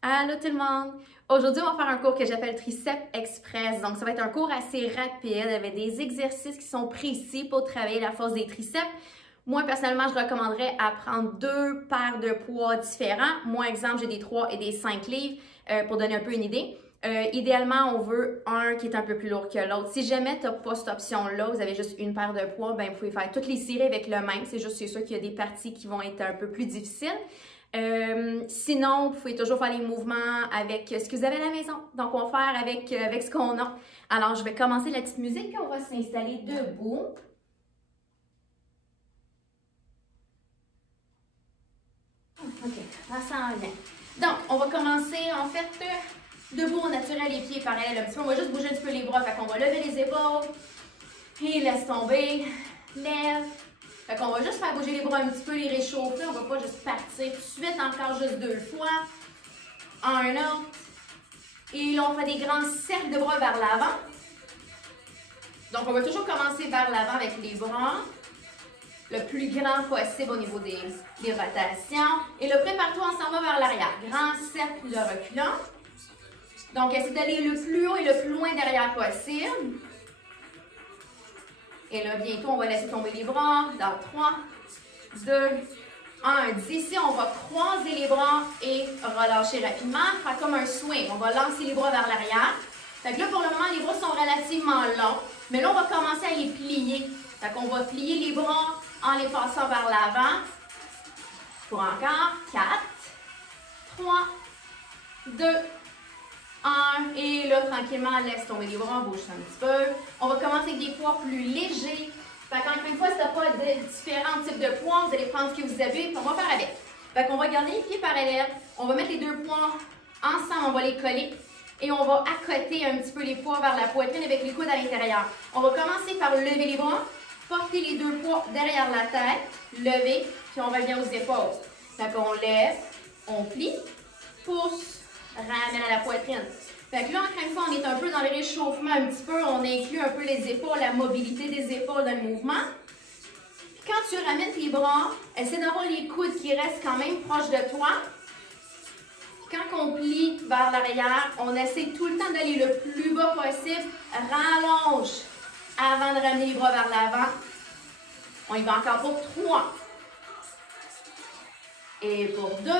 Allô tout le monde! Aujourd'hui, on va faire un cours que j'appelle Triceps Express. Donc, ça va être un cours assez rapide avec des exercices qui sont précis pour travailler la force des triceps. Moi, personnellement, je recommanderais à prendre 2 paires de poids différents. Moi, exemple, j'ai des 3 et des 5 livres pour donner un peu une idée. Idéalement, on veut un qui est un peu plus lourd que l'autre. Si jamais tu n'as pas cette option-là, vous avez juste une paire de poids, ben, vous pouvez faire toutes les séries avec le même. C'est sûr qu'il y a des parties qui vont être un peu plus difficiles. Sinon, vous pouvez toujours faire les mouvements avec ce que vous avez à la maison. Donc, on va faire avec ce qu'on a. Alors, je vais commencer la petite musique et on va s'installer debout. OK, ça s'en vient. Donc, on va commencer en fait debout au naturel, les pieds parallèles un petit peu. On va juste bouger un petit peu les bras. Fait qu'on va lever les épaules et laisse tomber. Lève. Fait qu'on va juste faire bouger les bras un petit peu, les réchauffer. On va pas juste partir tout de suite, encore juste 2 fois. Un autre. Et là, on fait des grands cercles de bras vers l'avant. Donc, on va toujours commencer vers l'avant avec les bras. Le plus grand possible au niveau des rotations. Et le prépare-toi, on s'en va vers l'arrière. Grand cercle de reculant. Donc, essaie d'aller le plus haut et le plus loin derrière possible. Et là, bientôt, on va laisser tomber les bras. Dans 3, 2, 1. D'ici, on va croiser les bras et relâcher rapidement. Faire comme un swing. On va lancer les bras vers l'arrière. Fait que là, pour le moment, les bras sont relativement longs. Mais là, on va commencer à les plier. Fait qu'on va plier les bras en les passant vers l'avant. Pour encore. 4, 3, 2, 1. Et là, tranquillement, laisse tomber les bras, bouge un petit peu. On va commencer avec des poids plus légers. Fait qu'encore une fois, si tu n'as pas de différents types de poids, vous allez prendre ce que vous avez, puis on va faire avec. Fait qu'on va garder les pieds parallèles. On va mettre les 2 poids ensemble, on va les coller. Et on va accoter un petit peu les poids vers la poitrine avec les coudes à l'intérieur. On va commencer par lever les bras, porter les 2 poids derrière la tête, lever, puis on revient aux épaules. Fait qu'on lève, on plie, pousse, ramène à la poitrine. Fait que là, encore une fois, on est un peu dans le réchauffement un petit peu. On inclut un peu les épaules, la mobilité des épaules dans le mouvement. Puis quand tu ramènes tes bras, essaie d'avoir les coudes qui restent quand même proches de toi. Puis quand on plie vers l'arrière, on essaie tout le temps d'aller le plus bas possible. Rallonge avant de ramener les bras vers l'avant. On y va encore pour 3. Et pour 2.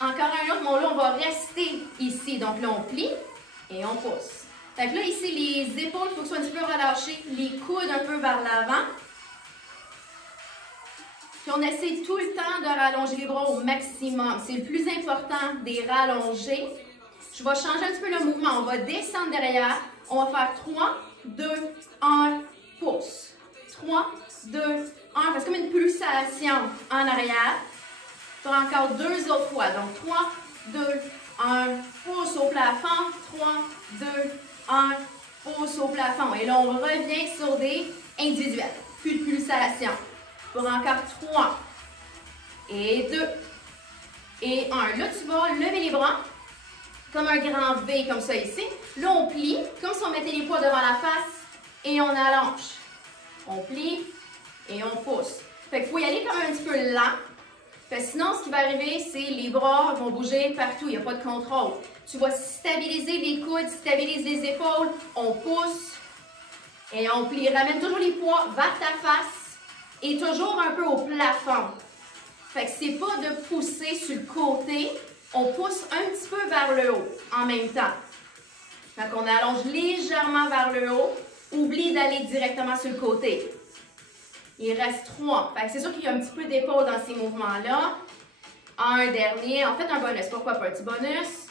Encore un autre, mais là, on va rester ici. Donc là, on plie et on pousse. Fait que là, ici, les épaules, il faut que ce soit un petit peu relâché. Les coudes un peu vers l'avant. Puis on essaie tout le temps de rallonger les bras au maximum. C'est le plus important de les rallonger. Je vais changer un petit peu le mouvement. On va descendre derrière. On va faire 3, 2, 1, pousse. 3, 2, 1. C'est comme une pulsation en arrière. Pour encore 2 autres fois. Donc, 3, 2, 1, pouce au plafond. 3, 2, 1, pouce au plafond. Et là, on revient sur des individuels. Plus de pulsation. Pour encore 3, et 2, et 1. Là, tu vas lever les bras, comme un grand V, comme ça ici. Là, on plie, comme si on mettait les poids devant la face, et on allonge. On plie, et on pousse. Fait qu'il faut y aller comme un petit peu lent. Sinon, ce qui va arriver, c'est les bras vont bouger partout, il n'y a pas de contrôle. Tu vas stabiliser les coudes, stabilise les épaules, on pousse et on plie. Ramène toujours les poids vers ta face et toujours un peu au plafond. Fait que c'est pas de pousser sur le côté, on pousse un petit peu vers le haut en même temps. Fait qu'on allonge légèrement vers le haut, oublie d'aller directement sur le côté. Il reste 3. C'est sûr qu'il y a un petit peu d'épaule dans ces mouvements-là. Un dernier. En fait, un bonus. Pourquoi pas? Un petit bonus.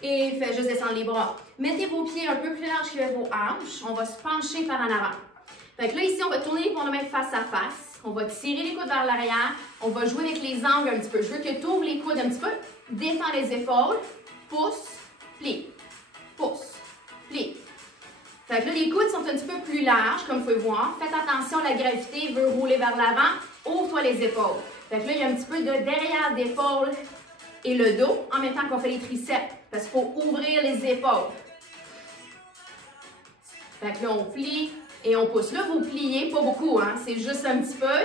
Et faites juste descendre les bras. Mettez vos pieds un peu plus larges que vos hanches. On va se pencher par en avant. Fait que là, ici, on va tourner les paumes de main face à face. On va tirer les coudes vers l'arrière. On va jouer avec les angles un petit peu. Je veux que tu ouvres les coudes un petit peu. Détends les épaules. Pousse, plie. Pousse, plie. Fait que là, les coudes sont un petit peu plus larges, comme vous pouvez voir. Faites attention, la gravité veut rouler vers l'avant. Ouvre-toi les épaules. Fait que là, il y a un petit peu de derrière d'épaule et le dos, en même temps qu'on fait les triceps. Parce qu'il faut ouvrir les épaules. Fait que là, on plie et on pousse. Là, vous pliez, pas beaucoup, hein. C'est juste un petit peu.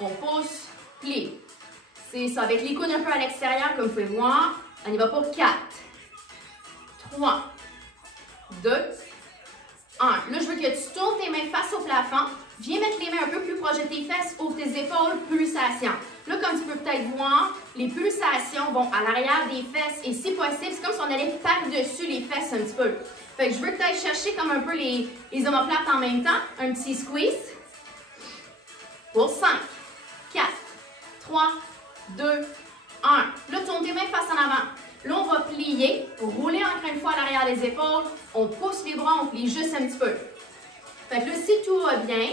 On pousse, plie. C'est ça, avec les coudes un peu à l'extérieur, comme vous pouvez voir. On y va pour 4, 3, 2, 1. Là, je veux que tu tournes tes mains face au plafond. Viens mettre les mains un peu plus proches de tes fesses, ouvre tes épaules, pulsation. Là, comme tu peux peut-être voir, les pulsations vont à l'arrière des fesses et si possible, c'est comme si on allait par-dessus les fesses un petit peu. Fait que je veux que tu ailles chercher comme un peu les omoplates en même temps. Un petit squeeze. Pour 5, 4, 3, 2, 1. Là, tourne tes mains face en avant. Là, on va plier, rouler encore une fois à l'arrière des épaules. On pousse les bras, on plie juste un petit peu. Fait que là, si tout va bien,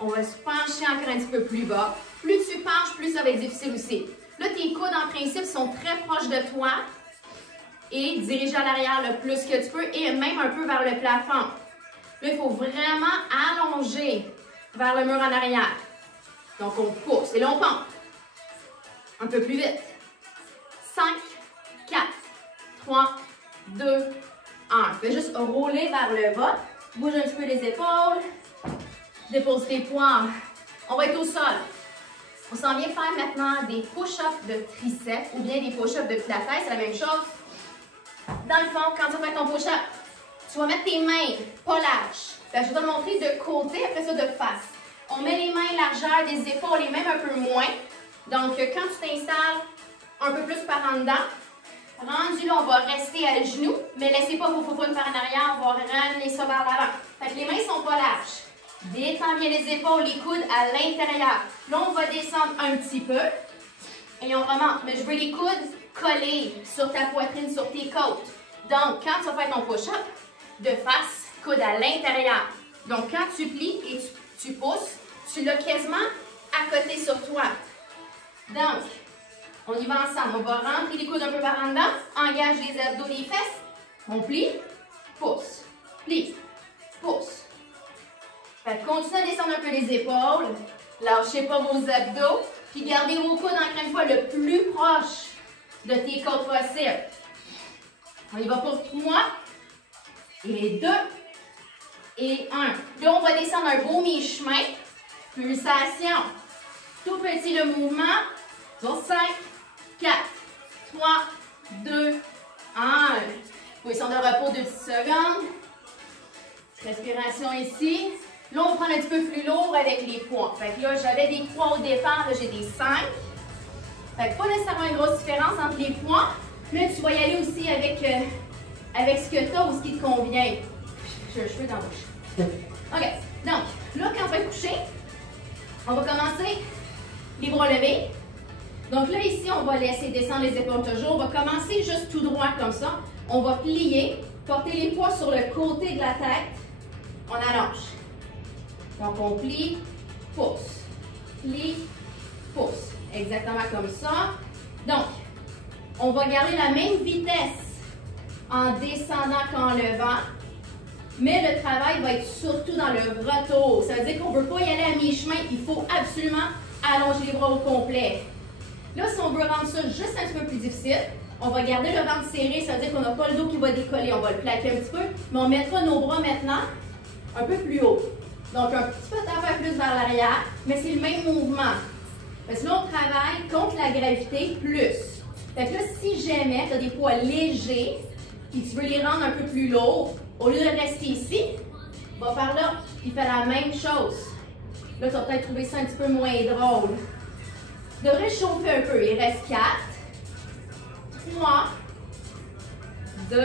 on va se pencher encore un petit peu plus bas. Plus tu penches, plus ça va être difficile aussi. Là, tes coudes, en principe, sont très proches de toi. Et dirige à l'arrière le plus que tu peux et même un peu vers le plafond. Là, il faut vraiment allonger vers le mur en arrière. Donc, on pousse. Et là, on pompe. Un peu plus vite. 5, 4, 3, 2, 1. Fais juste rouler vers le bas. Bouge un petit peu les épaules. Dépose tes poings. On va être au sol. On s'en vient faire maintenant des push-ups de triceps ou bien des push-ups de pilates. C'est la même chose. Dans le fond, quand tu vas faire ton push-up, tu vas mettre tes mains pas lâches. Je vais te le montrer de côté, après ça de face. On met les mains largeur des épaules et même un peu moins. Donc, quand tu t'installes un peu plus par en dedans, rendu là, on va rester à genoux, mais laissez pas vos faufounes par en arrière, on va ramener ça vers l'avant. Fait que les mains sont pas lâches. Détends bien les épaules, les coudes à l'intérieur. Là, on va descendre un petit peu et on remonte. Mais je veux les coudes collés sur ta poitrine, sur tes côtes. Donc, quand tu vas faire ton push-up, de face, coude à l'intérieur. Donc, quand tu plies et tu pousses, tu l'as quasiment à côté sur toi. Donc, on y va ensemble. On va rentrer les coudes un peu par en dedans. Engage les abdos des fesses. On plie, pousse, plie, pousse. Fait que continuez à descendre un peu les épaules. Lâchez pas vos abdos. Puis gardez vos coudes encore une fois le plus proche de tes côtes possible. On y va pour 3 et 2 et 1. Là, on va descendre un beau mi-chemin. Pulsation. Tout petit le mouvement. Pour 5, 4, 3, 2, 1. Position de repos de 10 secondes. Respiration ici. Là, on va prendre un petit peu plus lourd avec les poids. Fait que là, j'avais des 3 au départ, là, j'ai des 5. Fait que pas nécessairement une grosse différence entre les poids, mais tu vas y aller aussi avec ce que tu as ou ce qui te convient. J'ai un cheveu dans la bouche. OK. Donc, là, quand on va coucher, on va commencer les bras levés. Donc là, ici, on va laisser descendre les épaules toujours. On va commencer juste tout droit comme ça. On va plier, porter les poids sur le côté de la tête. On allonge. Donc, on plie, pousse, plie, pousse. Exactement comme ça. Donc, on va garder la même vitesse en descendant qu'en levant. Mais le travail va être surtout dans le retour. Ça veut dire qu'on ne veut pas y aller à mi-chemin. Il faut absolument allonger les bras au complet. Là, si on veut rendre ça juste un petit peu plus difficile, on va garder le ventre serré. Ça veut dire qu'on n'a pas le dos qui va décoller. On va le plaquer un petit peu. Mais on mettra nos bras maintenant un peu plus haut. Donc, un petit peu plus vers l'arrière, mais c'est le même mouvement. Parce que là, on travaille contre la gravité plus. Fait que là, si jamais tu as des poids légers et tu veux les rendre un peu plus lourds, au lieu de rester ici, va par là, il fait la même chose. Là, tu vas peut-être trouver ça un petit peu moins drôle. Tu devrais chauffer un peu. Il reste 4, 3, 2,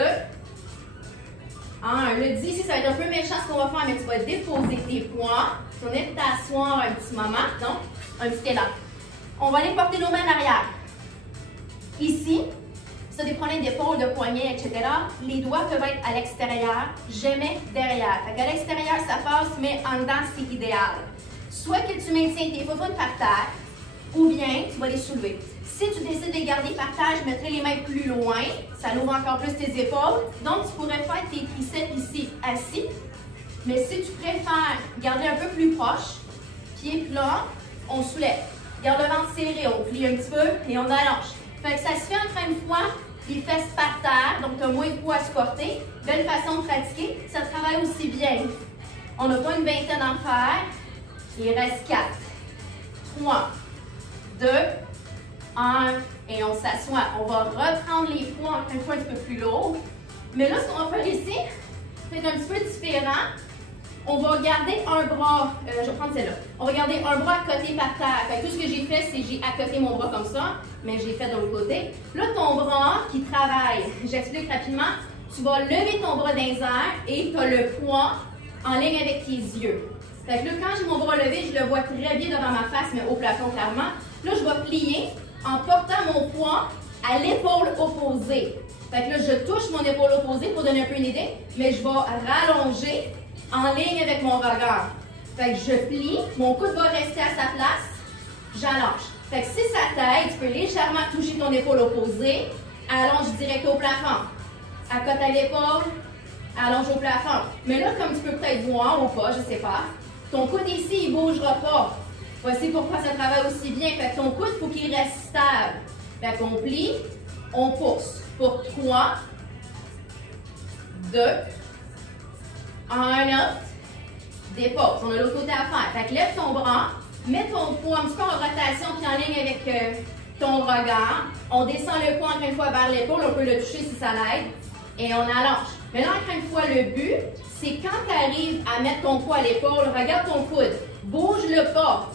1. Le 10 ici, ça va être un peu méchant ce qu'on va faire, mais tu vas déposer tes poids. Tu vas venir t'asseoir un petit moment. Donc, un petit élan. On va aller porter nos mains en arrière. Ici, si tu as des problèmes d'épaule, de poignet, etc., les doigts peuvent être à l'extérieur, jamais derrière. Fait qu'à l'extérieur, ça passe, mais en dedans, c'est idéal. Soit que tu maintiens tes faufounes par terre, ou bien tu vas les soulever. Si tu décides de les garder par terre, je mettrai les mains plus loin. Ça ouvre encore plus tes épaules. Donc, tu pourrais faire tes triceps ici, assis. Mais si tu préfères garder un peu plus proche, pied plat, on soulève. Garde le ventre serré, on plie un petit peu et on allonge. Fait que ça se fait encore une fois, les fesses par terre, donc tu as moins de poids à supporter. Belle façon de pratiquer, ça travaille aussi bien. On n'a pas une vingtaine à faire. Il reste 4, 3, 2, 1. 1, et on s'assoit. On va reprendre les poids encore une fois un petit peu plus lourd. Mais là, ce qu'on va faire ici, c'est un petit peu différent. On va garder un bras, je vais prendre celle-là. On va garder un bras à côté par terre. Fait que tout ce que j'ai fait, c'est que j'ai accoté mon bras comme ça, mais j'ai fait de l'autre côté. Là, ton bras qui travaille, j'explique rapidement, tu vas lever ton bras dans les airs et tu as le poids en ligne avec tes yeux. Fait que là, quand j'ai mon bras levé, je le vois très bien devant ma face, mais au plafond clairement. Là, je vais plier en portant mon poids à l'épaule opposée. Fait que là, je touche mon épaule opposée pour donner un peu une idée, mais je vais rallonger en ligne avec mon regard. Fait que je plie, mon coude va rester à sa place, j'allonge. Fait que si ça t'aide, tu peux légèrement toucher ton épaule opposée, allonge direct au plafond. Accote à l'épaule, allonge au plafond. Mais là, comme tu peux peut-être voir ou pas, je sais pas, ton coude ici, il ne bougera pas. Voici pourquoi ça travaille aussi bien. Fait que ton coude, il faut qu'il reste stable. Fait qu'on plie, on pousse. Pour 3, 2, un autre, dépose. On a l'autre côté à faire. Fait que lève ton bras, mets ton poids un petit peu en rotation puis en ligne avec ton regard. On descend le poids encore une fois vers l'épaule. On peut le toucher si ça l'aide. Et on allonge. Mais là, encore une fois, le but, c'est quand tu arrives à mettre ton poids à l'épaule, regarde ton coude. Bouge-le pas.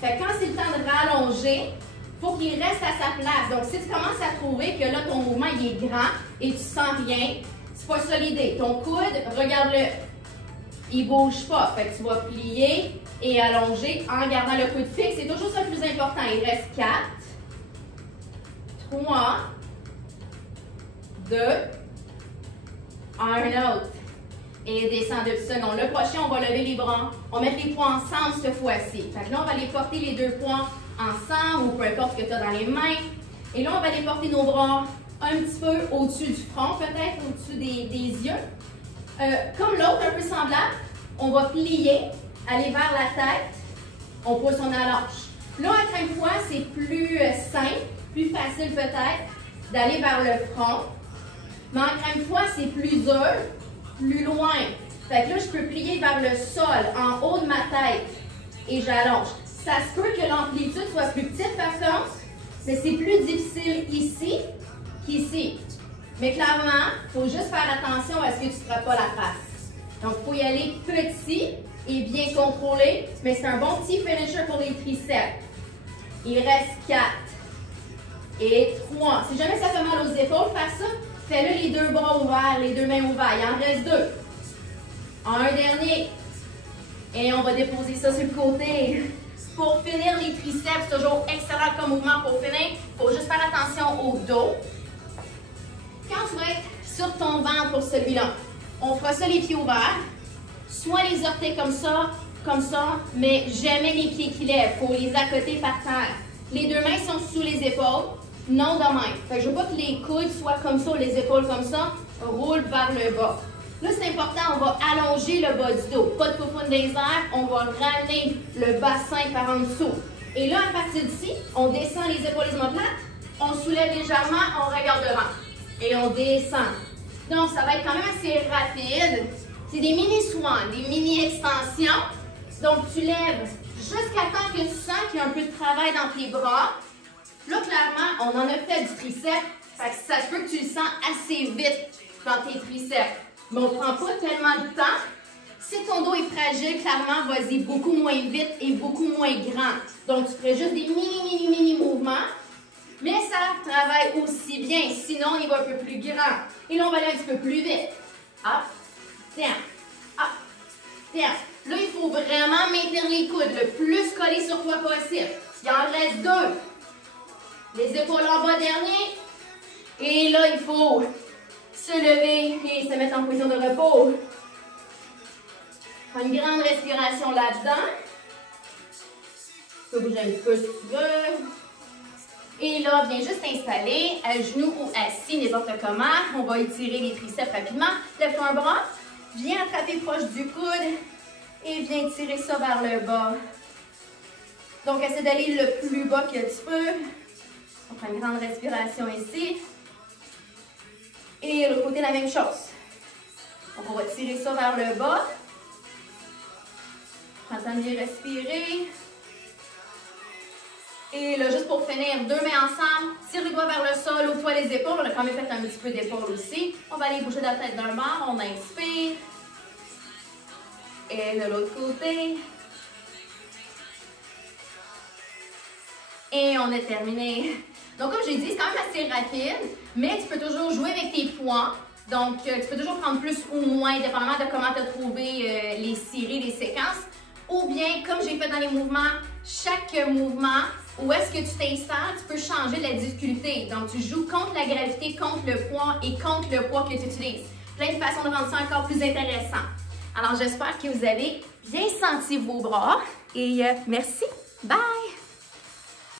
Fait que quand c'est le temps de rallonger, il faut qu'il reste à sa place. Donc, si tu commences à trouver que là, ton mouvement il est grand et tu sens rien, c'est pas ça l'idée. Ton coude, regarde-le. Il ne bouge pas. Fait que tu vas plier et allonger en gardant le coude fixe. C'est toujours ça le plus important. Il reste 4, 3, 2, un autre. Et descend de 2 secondes. Le prochain, on va lever les bras. On met les poids ensemble cette fois-ci. Fait que là, on va les porter les 2 poids ensemble ou peu importe ce que tu as dans les mains. Et là, on va les porter nos bras un petit peu au-dessus du front, peut-être au-dessus des yeux. Comme l'autre, un peu semblable, on va plier, aller vers la tête, on pousse, on allonge. Là, encore une fois, c'est plus simple, plus facile peut-être d'aller vers le front. Mais encore une fois, c'est plus dur, plus loin. Fait que là, je peux plier vers le sol, en haut de ma tête, et j'allonge. Ça se peut que l'amplitude soit plus petite par contre, mais c'est plus difficile ici qu'ici. Mais clairement, il faut juste faire attention à ce que tu ne frappes pas la face. Donc, il faut y aller petit et bien contrôlé, mais c'est un bon petit finisher pour les triceps. Il reste 4 et 3. Si jamais ça fait mal aux épaules, faire ça, fais-le les 2 bras ouverts, les 2 mains ouvertes. Il en reste 2. Un dernier. Et on va déposer ça sur le côté. Pour finir les triceps, toujours excellent comme mouvement pour finir. Il faut juste faire attention au dos. Quand tu vas être sur ton ventre pour celui-là, on fera ça les pieds ouverts, soit les orteils comme ça, mais jamais les pieds qui lèvent. Il faut les accoter par terre. Les 2 mains sont sous les épaules, non de même. Fait que je veux pas que les coudes soient comme ça, les épaules comme ça, roule vers le bas. Là, c'est important, on va allonger le bas du dos. Pas de poupoune des airs, on va ramener le bassin par en dessous. Et là, à partir d'ici, on descend les épaules, les omoplates, on soulève légèrement, on regarde devant. Et on descend. Donc, ça va être quand même assez rapide. C'est des mini-swans, des mini-extensions. Donc, tu lèves jusqu'à temps que tu sens qu'il y a un peu de travail dans tes bras. Là, clairement, on en a fait du triceps. Fait que ça se peut que tu le sens assez vite dans tes triceps. Mais on ne prend pas tellement de temps. Si ton dos est fragile, clairement, vas-y beaucoup moins vite et beaucoup moins grand. Donc, tu ferais juste des mini mouvements. Mais ça travaille aussi bien. Sinon, il va un peu plus grand. Et là, on va aller un petit peu plus vite. Hop, tiens, hop, tiens. Là, il faut vraiment maintenir les coudes le plus collés sur toi possible. Il en reste 2. Les épaules en bas dernier. Et là, il faut se lever et se mettre en position de repos. Prends une grande respiration là-dedans. Tu peux bouger un petit peu si tu veux. Et là, viens juste t'installer, à genoux ou assis, n'importe comment. On va étirer les triceps rapidement. Lève-toi un bras. Viens attraper proche du coude. Et viens tirer ça vers le bas. Donc, essaie d'aller le plus bas que tu peux. On prend une grande respiration ici. Et l'autre côté, la même chose. Donc, on va tirer ça vers le bas. Prends le temps de bien respirer. Et là, juste pour finir, 2 mains ensemble, tire les doigts vers le sol, ouvre-toi les épaules. On a quand même fait un petit peu d'épaule aussi. On va aller bouger la tête d'un bord, on inspire. Et de l'autre côté. Et on est terminé. Donc, comme j'ai dit, c'est quand même assez rapide, mais tu peux toujours jouer avec tes poids. Donc, tu peux toujours prendre plus ou moins, dépendamment de comment tu as trouvé les séries, les séquences. Ou bien, comme j'ai fait dans les mouvements, chaque mouvement, où est-ce que tu t'installes, tu peux changer la difficulté. Donc, tu joues contre la gravité, contre le poids et contre le poids que tu utilises. Plein de façons de rendre ça encore plus intéressant. Alors, j'espère que vous avez bien senti vos bras et merci. Bye!